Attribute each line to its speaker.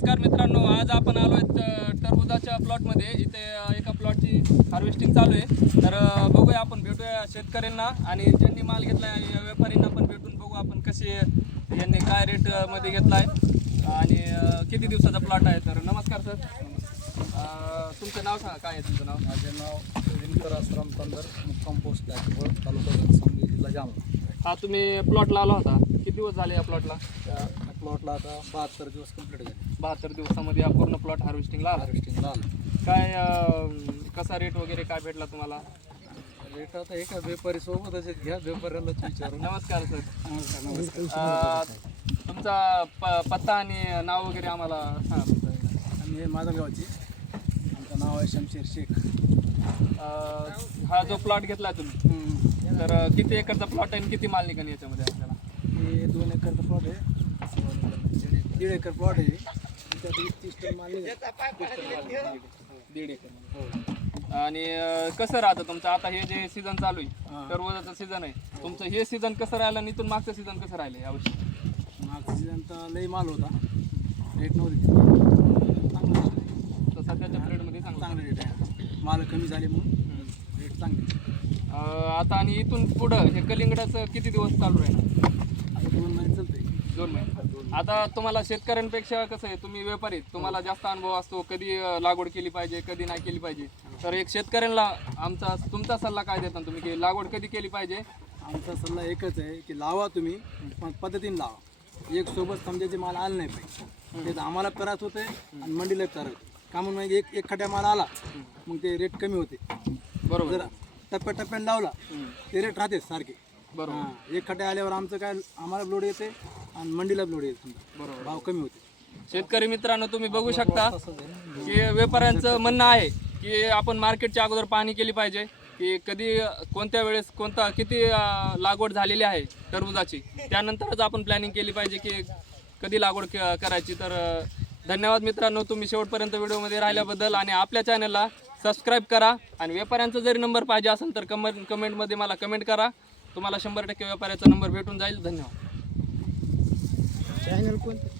Speaker 1: नमस्कार मित्रांनो आज आपण आलो आहेत टरबुजाच्या प्लॉटमध्ये इथे एका प्लॉटची हार्वेस्टिंग चालू आहे. तर बघूया आपण भेटूया शेतकऱ्यांना आणि ज्यांनी माल घेतला आहे व्यापारींना व्यापाऱ्यांना पण भेटून बघू आपण कसे यांनी काय रेटमध्ये घेतला आहे आणि किती दिवसाचा प्लॉट आहे. तर नमस्कार सर. तुमचं नाव सांगा काय आहे तुमचं नाव?
Speaker 2: माझे नाव दिनकर आश्रम तंदर मुक्काम पोस्ट आहे तालुका घनसावंगी जिल्हा जालना.
Speaker 1: हा तुम्ही प्लॉट लावला होता. किती दिवस झाले या प्लॉटला
Speaker 2: त्या प्लॉटला आता बहात्तर दिवस कंप्लीट झाले.
Speaker 1: बहात्तर दिवसामध्ये हा पूर्ण प्लॉट हार्वेस्टिंगला आला.
Speaker 2: हार्वेस्टिंग झालं
Speaker 1: काय अ, कसा रेट वगैरे काय भेटला तुम्हाला?
Speaker 2: रेट आता एका व्यापारी सोबतच आहेत. घ्या व्यापाऱ्यालाच विचारून.
Speaker 1: नमस्कार सर.
Speaker 2: नमस्कार
Speaker 1: अ, तुमचा प पत्ता आणि नाव वगैरे आम्हाला सांगा. तुमचं.
Speaker 2: आणि हे माझ्या गावाची आमचं नाव आहे शमशेर शेख.
Speaker 1: अ, हा जो प्लॉट घेतला तुम्ही तर किती एकरचा प्लॉट आहे आणि किती माल निघाल याच्यामध्ये आपल्याला?
Speaker 2: हे दोन एकरचा प्लॉट आहे. दीड एकर प्लॉट आहे. त्यात वीस तीस टन माल निघाला.
Speaker 1: दीड एकर आणि अ, कसं राहतं तुमचं? आता हे जे सीझन चालू आहे. टरबुजाचं सीझन आहे. तुमचं हे सीझन कसं राहिलं आणि इथून मागचं सीझन कसं राहिलं यावर्षी?
Speaker 2: मागच्या सीझन तर लई माल होता. रेट नव्हती. चांगला
Speaker 1: तर सध्याच्या पिरियडमध्ये चांगलं.
Speaker 2: चांगला रेट आहे. माल कमी झाले म्हणून रेट चांगले
Speaker 1: आता आणि इथून पुढं हे कलिंगडाचं किती दिवस चालू राहील
Speaker 2: आता दोन महिने चालतंय.
Speaker 1: दोन महिने. आता तुम्हाला शेतकऱ्यांपेक्षा कसं आहे तुम्ही व्यापारी आहेत, तुम्हाला जास्त अनुभव असतो कधी अ, लागवड केली पाहिजे कधी नाही केली पाहिजे. तर एक शेतकऱ्यांना आमचा तुमचा सल्ला काय देता तुम्ही की लागवड कधी केली पाहिजे?
Speaker 2: आमचा सल्ला एकच आहे की लावा तुम्ही पण पद्धतीने लावा. एक सोबत समजायचे माल आला नाही पाहिजे. ते तर आम्हाला त्रास होते आणि मंडीला त्रास होते का म्हणून एक एक खट्या माल आला मग ते रेट कमी होते.
Speaker 1: बरोबर.
Speaker 2: जर टप्प्याटप्प्याने लावला. ते रेट राहते सारखे.
Speaker 1: बरोबर.
Speaker 2: एक खट्या आल्यावर आमचं काय आम्हाला लोड येते आणि मंडीला लोड येते
Speaker 1: बरोबर.
Speaker 2: भाव कमी होते.
Speaker 1: शेतकरी मित्रांनो तुम्ही बघू शकता की व्यापाऱ्यांचं म्हणणं आहे की आपण मार्केटच्या अगोदर पाहणी केली पाहिजे की कधी कोणत्या वेळेस कोणता किती लागवड झालेली आहे टरबुजाची. त्यानंतरच आपण प्लॅनिंग केली पाहिजे की कधी लागवड करायची. तर धन्यवाद मित्रांनो तुम्ही शेवटपर्यंत व्हिडिओमध्ये राहिल्याबद्दल आणि आपल्या चॅनलला सबस्क्राईब करा आणि व्यापाऱ्यांचा जरी नंबर पाहिजे असेल तर कमेंट कमेंटमध्ये मला कमेंट करा. तुम्हाला शंभर टक्के व्यापाऱ्याचा नंबर भेटून जाईल. धन्यवाद.
Speaker 2: चॅनल कोणतं?